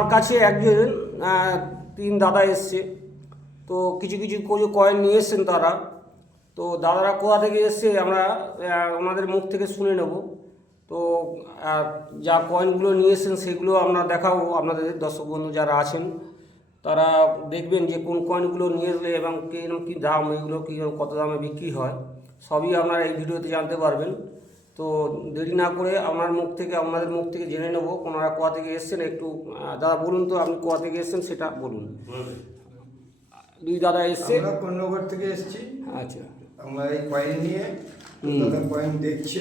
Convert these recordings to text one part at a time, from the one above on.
আমার কাছে একজন 3 দাদা এসছে, তো কিছু কিছু কয়েন নিয়ে এসছেন তারা। তো দাদারা কোথা থেকে এসছে আমরা ওনাদের মুখ থেকে শুনে নেব। তো যা কয়েনগুলো নিয়ে এসছেন সেগুলো আমরা দেখাবো আপনাদের দর্শক বন্ধু যারা আছেন, তারা দেখবেন যে কোন কয়েনগুলো নিয়ে এলে এবং কীরকম কী দাম, এগুলো কী কত দামে বিক্রি হয়, সবই আপনারা এই ভিডিওতে জানতে পারবেন। তো দেরি না করে আপনাদের মুখ থেকে জেনে নেব ওনারা কোথা থেকে এসছেন। একটু দাদা বলুন তো আপনি কোথা থেকে এসছেন সেটা বলুন। 2 দাদা এসছে, আমরা কোন্নগর থেকে এসেছি। আচ্ছা, আমরা এই কয়েন নিয়ে দাদা কয়েন দেখছে,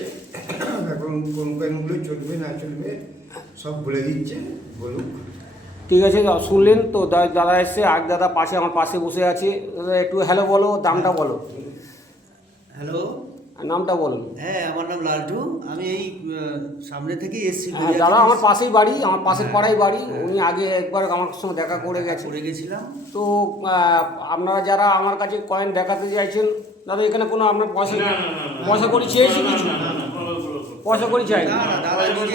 এখন কোন কয়েনগুলো চলবে না চলবে সব বলে দিচ্ছে, বলুক। ঠিক আছে, শুনলেন তো। দাদা এসছে, এক দাদা আমার পাশে বসে আছে। দাদা একটু হ্যালো বলো, দামটা বলো। হ্যালো, নামটা বলুন। হ্যাঁ আমার নাম লালটু, আমি এই সামনে থেকেই এসেছি। হ্যাঁ দাদা আমার পাশেই বাড়ি, আমার পাশের পাড়াই বাড়ি। উনি আগে একবার আমার সঙ্গে দেখা করে গেছিলাম। তো আপনারা যারা আমার কাছে কয়েন দেখাতে চাইছেন, দাদা এখানে কোনো আপনার পয়সা করি চেয়েছি, কিছু পয়সা করি চাই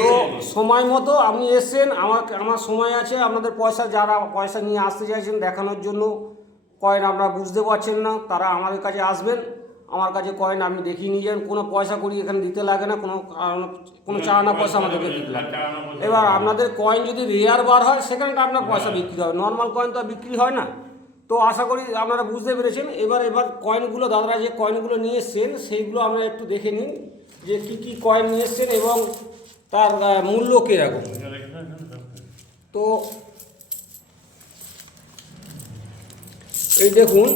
তো সময় মতো আপনি এসছেন, আমার সময় আছে। আপনাদের যারা পয়সা নিয়ে আসতে চাইছেন দেখানোর জন্য, কয়েন আপনারা বুঝতে পারছেন না, তারা আমাদের কাছে আসবেন। আমার কাছে কয়েন আপনি দেখিয়ে নিয়ে যান, কোনো পয়সা করি এখানে দিতে লাগে না, কোনো চাওয়া পয়সা আমাদেরকে দিতে লাগে। এবার আপনাদের কয়েন যদি রেয়ার বার হয় সেখানটা আপনার পয়সা বিক্রি হবে, নর্মাল কয়েন তো বিক্রি হয় না। তো আশা করি আপনারা বুঝতে পেরেছেন। এবার কয়েনগুলো দাদারা যে কয়েনগুলো নিয়ে এসছেন সেইগুলো আপনারা একটু দেখে নিন যে কী কী কয়েন নিয়ে এসছেন এবং তার মূল্য কীরকম। তো এই দেখুন,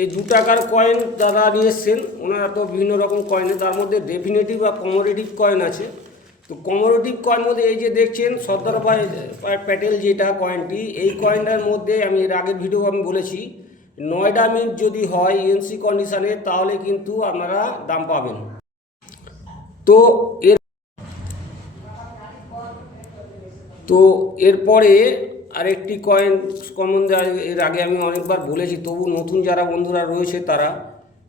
এই 2 টাকার কয়েন দাদা নিয়ে এসছেন। ওনারা তো বিভিন্ন রকম কয়েন, তার মধ্যে ডেফিনেটিভ বা কমোডেটিভ কয়েন আছে। তো কমোডেটিভ কয়েন মধ্যে এই যে দেখছেন সর্দার ভাই প্যাটেল যেটা কয়েনটি, এই কয়েনটার মধ্যে আমি এর আগের ভিডিও আমি বলেছি, নয়ডা মিন্ট যদি হয় ইএনসি কন্ডিশানে তাহলে কিন্তু আপনারা দাম পাবেন। তো এরপরে আরেকটি কয়েন সম্বন্ধে এর আগে আমি অনেকবার বলেছি, তবু নতুন যারা বন্ধুরা রয়েছে তারা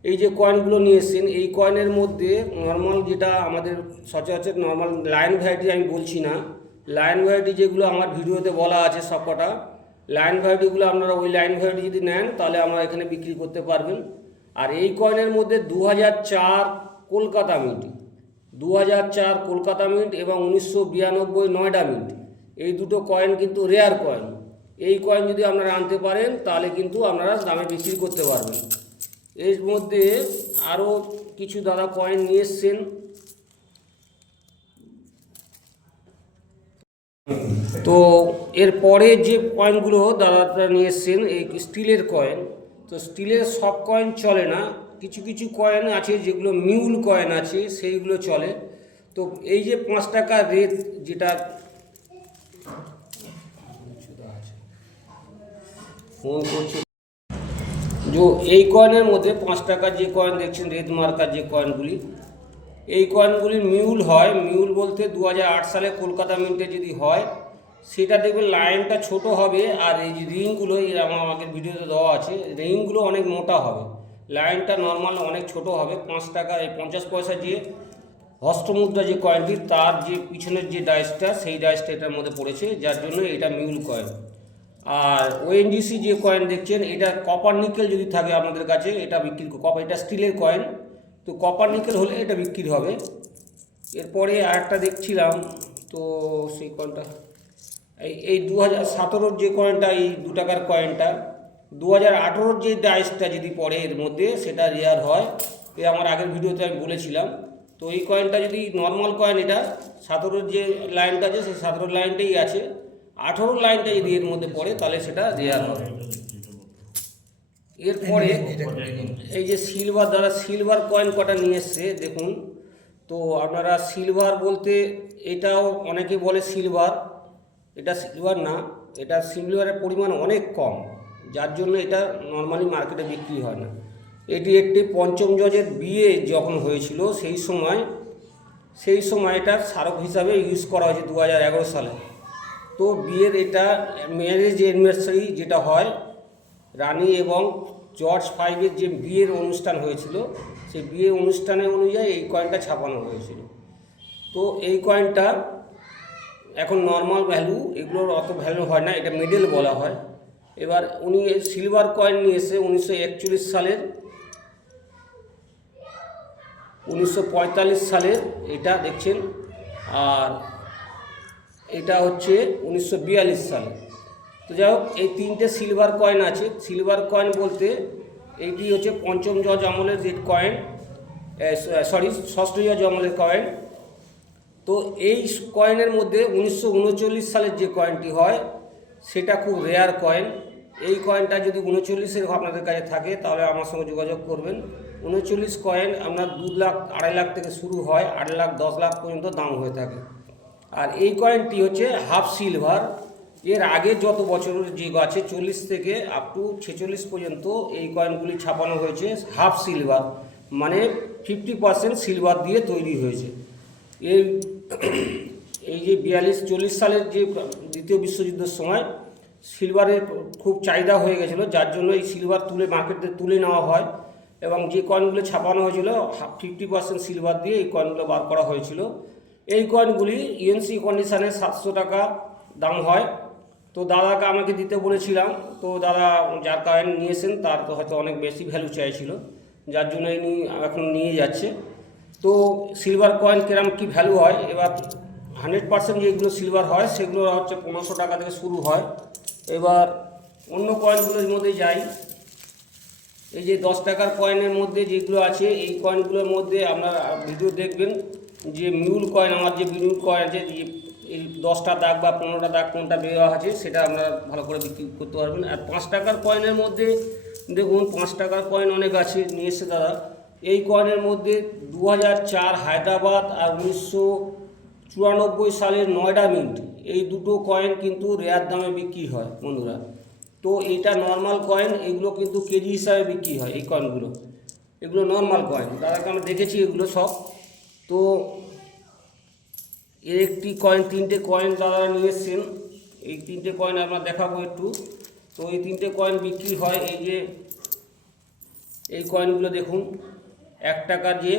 এই যে কয়েনগুলো নিয়ে এসেছেন, এই কয়েনের মধ্যে নর্মাল যেটা আমাদের সচরাচর নর্মাল লায়ন ভ্যারাইটি আমি বলছি না, লায়ন ভ্যারাইটি যেগুলো আমার ভিডিওতে বলা আছে সবকটা লায়ন ভ্যারাইটিগুলো আপনারা ওই লায়ন ভ্যারাইটি যদি নেন তাহলে আমরা এখানে বিক্রি করতে পারবেন। আর এই কয়েনের মধ্যে 2004 কলকাতা মিন্ট, 2004 কলকাতা মিন্ট এবং 1992 নয়ডা মিন্ট, এই দুটো কয়েন কিন্তু রেয়ার কয়েন। এই কয়েন যদি আপনারা আনতে পারেন তাহলে কিন্তু আপনারা দামে বিক্রি করতে পারবেন। এর মধ্যে আরও কিছু দাদা কয়েন নিয়ে এসছেন। তো এরপরে যে কয়েনগুলো দাদারা নিয়ে এসছেন এই স্টিলের কয়েন। তো স্টিলের সব কয়েন চলে না, কিছু কিছু কয়েন আছে যেগুলো মিউল কয়েন আছে সেইগুলো চলে। তো এই যে 5 টাকা রেট যেটা এই কয়েনের মধ্যে 5 টাকার যে কয়েন দেখছেন রেড মার্কার যে কয়েনগুলি, এই কয়েনগুলির মিউল হয়। মিউল বলতে 2008 সালে কলকাতা মিন্টে যদি হয় সেটা দেখবেন লাইনটা ছোট হবে, আর এই যে রিংগুলো আমার আগের ভিডিওতে দেওয়া আছে, রিংগুলো অনেক মোটা হবে, লাইনটা নর্মাল অনেক ছোট হবে। 5 টাকা এই 50 পয়সা যে হস্তমুদ্রা যে কয়েনটি তার যে পিছনের যে ডাইসটা সেই ডাইসটা এটার মধ্যে পড়েছে, যার জন্য এটা মিউল কয়েন। আর ওএনজিসি যে কয়েন দেখছেন এটা কপার নিকেল যদি থাকে আপনাদের কাছে এটা বিক্রি, এটা স্টিলের কয়েন, তো কপার নিকেল হলে এটা বিক্রি হবে। এরপরে আরেকটা দেখছিলাম, তো সেই কয়েনটা এই 2017 যে কয়েনটা, এই 2 টাকার কয়েনটা 2018 যে ডাইসটা যদি পড়ে এর মধ্যে সেটা রেয়ার হয়, এ আমার আগের ভিডিওতে আমি বলেছিলাম। তো এই কয়েনটা যদি নর্মাল কয়েন, এটা 17 যে লাইনটা আছে সেই 17 লাইনটাই আছে, 18 লাইনটা যদি এর মধ্যে পড়ে তাহলে সেটা রেয়ার হবে। এরপরে এই যে সিলভার কয়েন কটা নিয়ে এসছে দেখুন। তো আপনারা সিলভার বলতে এটাও অনেকে বলে সিলভার, এটা সিলভার না, এটা সিলভারের পরিমাণ অনেক কম, যার জন্য এটা নর্মালি মার্কেটে বিক্রি হয় না। এটি একটি পঞ্চম জজের বিয়ে যখন হয়েছিল সেই সময় এটা স্মারক হিসাবে ইউজ করা হয়েছে 2011 সালে। তো বিয়ের এটা ম্যারেজ অ্যানিভার্সারি যেটা হয়, রানী এবং জর্জ ফাইভের যে বিয়ের অনুষ্ঠান হয়েছিল সেই বিয়ের অনুষ্ঠানের অনুযায়ী এই কয়েনটা ছাপানো হয়েছিল। তো এই কয়েনটা এখন নর্মাল ভ্যালু, এগুলোর অত ভ্যালু হয় না, এটা মেডেল বলা হয়। এবার উনি সিলভার কয়েন নিয়ে এসে 1941 সালের, 1945 সালের এটা দেখছেন, আর এটা হচ্ছে 1942 সালে। তো যাই হোক, এই তিনটে সিলভার কয়েন আছে। সিলভার কয়েন বলতে এইটি হচ্ছে পঞ্চম জর্জ আমলের যে কয়েন, ষষ্ঠ জর্জ আমলের কয়েন। তো এই কয়েনের মধ্যে 1939 সালের যে কয়েনটি হয় সেটা খুব রেয়ার কয়েন। এই কয়েনটা যদি 39-এর আপনাদের কাছে থাকে তাহলে আমার সঙ্গে যোগাযোগ করবেন। 39 কয়েন আপনার 2 লাখ 2.5 লাখ থেকে শুরু হয়, 8 লাখ 10 লাখ পর্যন্ত দাম হয়ে থাকে। আর এই কয়েনটি হচ্ছে হাফ সিলভার। এর আগে যত বছরের যে আছে 40 থেকে আপ টু 46 পর্যন্ত এই কয়েনগুলি ছাপানো হয়েছে হাফ সিলভার, মানে 50% সিলভার দিয়ে তৈরি হয়েছে। এই যে 42-40 সালের যে দ্বিতীয় বিশ্বযুদ্ধের সময় সিলভারের খুব চাহিদা হয়ে গেছিলো, যার জন্য এই সিলভার মার্কেটে তুলে নেওয়া হয় এবং যে কয়েনগুলো ছাপানো হয়েছিল 50% সিলভার দিয়ে এই কয়েনগুলো বার করা হয়েছিল। এই কয়েনগুলি ইএনসি কন্ডিশানে 700 টাকা দাম হয়। তো দাদাকে আমাকে দিতে বলেছিলাম, তো দাদা যার কয়েন নিয়েছেন তার তো হয়তো অনেক বেশি ভ্যালু চাইছিল, যার জন্য ইনি এখন নিয়ে যাচ্ছে। তো সিলভার কয়েন কিরম কী ভ্যালু হয়, এবার 100% যেগুলো সিলভার হয় সেগুলো হচ্ছে 1500 টাকা থেকে শুরু হয়। এবার অন্য কয়েনগুলোর মধ্যে যাই। এই যে 10 টাকার কয়েনের মধ্যে যেগুলো আছে, এই কয়েনগুলোর মধ্যে আপনারা ভিডিও দেখবেন যে মিউল কয়েন, আমার যে মিউল কয়েন আছে, এই 10টা দাগ বা 15টা দাগ কোনটা দেওয়া আছে সেটা আপনারা ভালো করে বিক্রি করতে পারবেন। আর 5 টাকার কয়েনের মধ্যে দেখুন, 5 টাকার কয়েন অনেক আছে, নিয়ে এসে দাদা। এই কয়েনের মধ্যে 2004 হায়দ্রাবাদ আর 1994 সালের নয়ডা মিন্ট, এই দুটো কয়েন কিন্তু রেয়ার দামে বিক্রি হয় বন্ধুরা। তো এইটা নর্মাল কয়েন, এগুলো কিন্তু কেজি হিসাবে বিক্রি হয় এই কয়েনগুলো। এগুলো নর্মাল কয়েন, দাদাকে আমরা দেখেছি এগুলো সব। তো এর একটি কয়েন, 3টে কয়েন দাদারা নিয়ে এসছেন। এই 3টে কয়েন আমরা দেখাবো একটু। তো এই 3টে কয়েন বিক্রি হয়। এই যে এই কয়েনগুলো দেখুন, 1 টাকার যে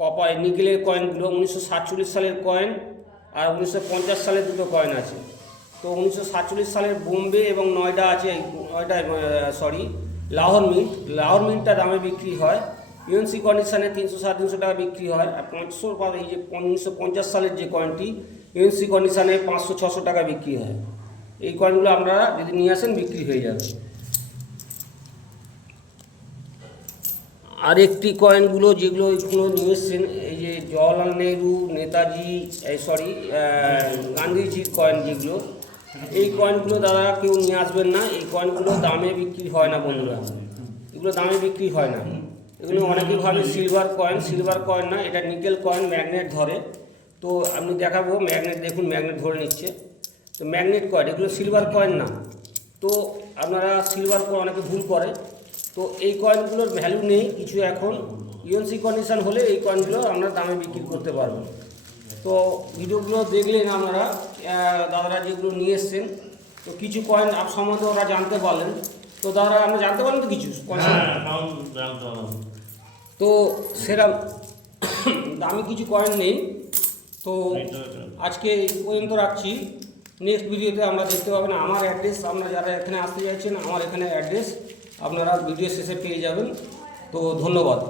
কপার নিকেলের কয়েনগুলো 1947 সালের কয়েন, আর 1950 সালের দুটো কয়েন আছে। তো 1947 সালের বোম্বে এবং নয়ডা আছে, লাহোর মিন্টটা দামে বিক্রি হয়। ইউএনসি কন্ডিশানে 300-350 টাকা বিক্রি হয়। আর 500, এই যে 1950 সালের যে কয়েনটি ইউএনসি কন্ডিশানে 500-600 টাকা বিক্রি হয়। এই কয়েনগুলো আপনারা যদি নিয়ে আসেন বিক্রি হয়ে যাবে। আরেকটি কয়েনগুলো যেগুলো নিয়ে এসছেন, এই যে জওয়াহরলাল নেহরু, নেতাজি, গান্ধীজির কয়েন যেগুলো, এই কয়েনগুলো দাদা কেউ নিয়ে আসবেন না। এই কয়েনগুলো দামে বিক্রি হয় না বন্ধুরা, এগুলো দামে বিক্রি হয় না। এগুলো অনেকেই ভাবে সিলভার কয়েন না, এটা নিকেল কয়েন, ম্যাগনেট ধরে। তো আপনি দেখাবো ম্যাগনেট, দেখুন ম্যাগনেট ধরে নিচ্ছে। তো ম্যাগনেট কয়েন, এগুলো সিলভার কয়েন না। তো আপনারা সিলভার কয়েন অনেকে ভুল করে। তো এই কয়েনগুলোর ভ্যালু নেই কিছু এখন। ইউএনসি কন্ডিশন হলে এই কয়েনগুলো আমরা দামে বিক্রি করতে পারবো। তো ভিডিওগুলো দেখলেন আপনারা, দাদারা যেগুলো নিয়ে এসছেন। তো কিছু কয়েন সম্বন্ধে ওরা জানতে পারলেন। তো দাদারা আমরা জানতে পারলেন তো কিছু কয়েন। তো সেরকম দামি কিছু কয়েন নেই। তো আজকে এই পর্যন্ত রাখছি। নেক্সট ভিডিওতে আমরা দেখতে পাবেন আমার অ্যাড্রেস, আপনারা যারা এখানে আসতে চাইছেন আমার এখানে অ্যাড্রেস আপনারা ভিডিও শেষে পেয়ে যাবেন। তো ধন্যবাদ।